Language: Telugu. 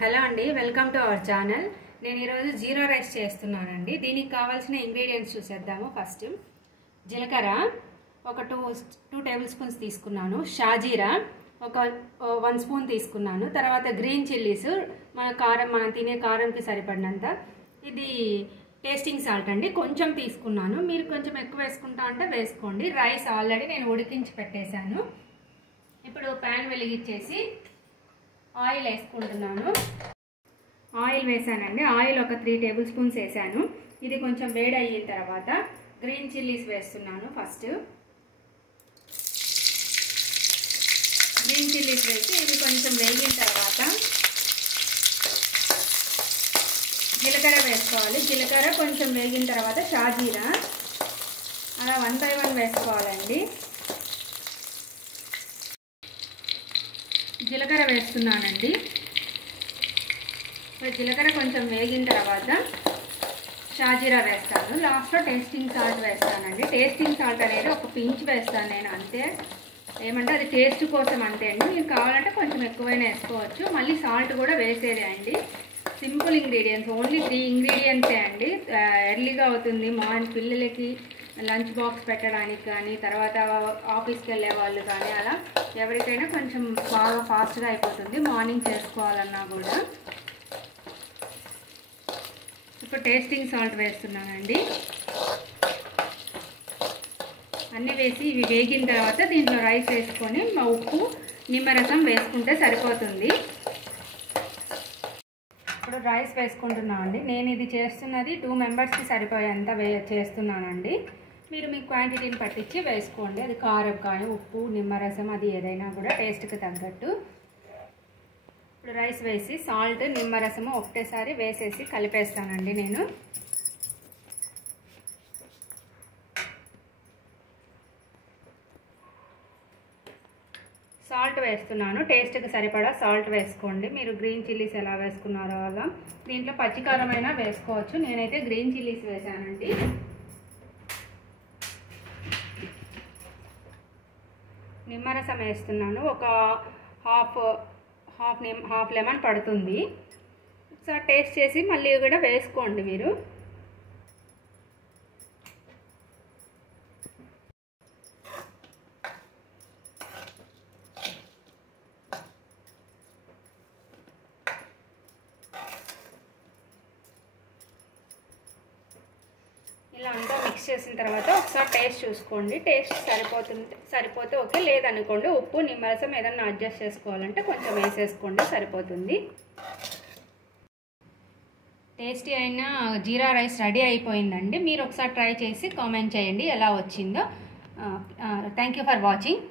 హలో అండి, వెల్కమ్ టు అవర్ ఛానల్. నేను ఈరోజు జీరా రైస్ చేస్తున్నానండి. దీనికి కావాల్సిన ఇంగ్రీడియంట్స్ చూసేద్దాము. ఫస్ట్ జీలకర్ర ఒక టూ టేబుల్ స్పూన్స్ తీసుకున్నాను. షాజీరా ఒక 1 స్పూన్ తీసుకున్నాను. తర్వాత గ్రీన్ చిల్లీస్ మనం తినే కారంకి సరిపడినంత. ఇది టేస్టింగ్ సాల్ట్ అండి, కొంచెం తీసుకున్నాను. మీరు కొంచెం ఎక్కువ వేసుకుంటా అంటే వేసుకోండి. రైస్ ఆల్రెడీ నేను ఉడికించి పెట్టేశాను. ఇప్పుడు ప్యాన్ వెలిగించేసి ఆయిల్ వేసుకుంటున్నాను. ఆయిల్ వేసానండి. ఆయిల్ ఒక 3 టేబుల్ స్పూన్స్ వేసాను. ఇది కొంచెం వేడి అయిన తర్వాత గ్రీన్ చిల్లీస్ వేస్తున్నాను. ఫస్ట్ గ్రీన్ చిల్లీస్ వేసి ఇవి కొంచెం వేగిన తర్వాత జీలకర్ర వేసుకోవాలి. జీలకర్ర కొంచెం వేగిన తర్వాత షాజీరా అలా 1 బై 1 వేసుకోవాలండి. జీలకర్ర వేస్తున్నానండి. జీలకర్ర కొంచెం వేగిన తర్వాత షాజీరా వేస్తాను. లాస్ట్లో టేస్టింగ్ సాల్ట్ వేస్తానండి. టేస్టింగ్ సాల్ట్ అనేది ఒక పించ్ వేస్తాను నేను, అంతే. ఏమంటే అది టేస్ట్ కోసం అంతే అండి. మీరు కావాలంటే కొంచెం ఎక్కువైనా వేసుకోవచ్చు. మళ్ళీ సాల్ట్ కూడా వేసేదే అండి. సింపుల్ ఇంగ్రీడియంట్స్, ఓన్లీ 3 ఇంగ్రీడియంట్సే అండి. ఎర్లీగా అవుతుంది. మార్నింగ్ పిల్లలకి లంచ్ బాక్స్ పెట్టడానికి కానీ, తర్వాత ఆఫీస్కి వెళ్ళే వాళ్ళు కానీ, అలా ఎవరికైనా కొంచెం బాగా ఫాస్ట్గా అయిపోతుంది మార్నింగ్ చేసుకోవాలన్నా కూడా. ఇప్పుడు టేస్టింగ్ సాల్ట్ వేస్తున్నానండి. అన్నీ వేసి ఇవి వేగిన తర్వాత దీంట్లో రైస్ వేసుకొని ఉప్పు నిమ్మరసం వేసుకుంటే సరిపోతుంది. ఇప్పుడు రైస్ వేసుకుంటున్నామండి. నేను ఇది చేస్తున్నది 2 మెంబర్స్కి సరిపోయేంత చేస్తున్నానండి. మీరు మీ క్వాంటిటీని పట్టించి వేసుకోండి. అది కారం కానీ ఉప్పు నిమ్మరసం అది ఏదైనా కూడా టేస్ట్కి తగ్గట్టు. ఇప్పుడు రైస్ వేసి సాల్ట్ నిమ్మరసము ఒకటేసారి వేసేసి కలిపేస్తానండి నేను. సాల్ట్ వేస్తున్నాను. టేస్ట్కి సరిపడా సాల్ట్ వేసుకోండి. మీరు గ్రీన్ చిల్లీస్ ఎలా వేసుకున్నారో అలా. దీంట్లో పచ్చికారమైనా వేసుకోవచ్చు. నేనైతే గ్రీన్ చిల్లీస్ వేసానండి. నిమ్మరసం వేస్తున్నాను. ఒక హాఫ్ లెమన్ పడుతుంది. ఒకసారి టేస్ట్ చేసి మళ్ళీ కూడా వేసుకోండి మీరు. ఇలా అంతా మిక్స్ చేసిన తర్వాత ఒకసారి టేస్ట్ చూసుకోండి. టేస్ట్ సరిపోతే ఓకే, లేదనుకోండి ఉప్పు నిమ్మరసం ఏదన్నా అడ్జస్ట్ చేసుకోవాలంటే కొంచెం వేసేసుకోండి, సరిపోతుంది. టేస్టీ అయిన జీరా రైస్ రెడీ అయిపోయిందండి. మీరు ఒకసారి ట్రై చేసి కామెంట్ చేయండి ఎలా వచ్చిందో. Thank you for watching.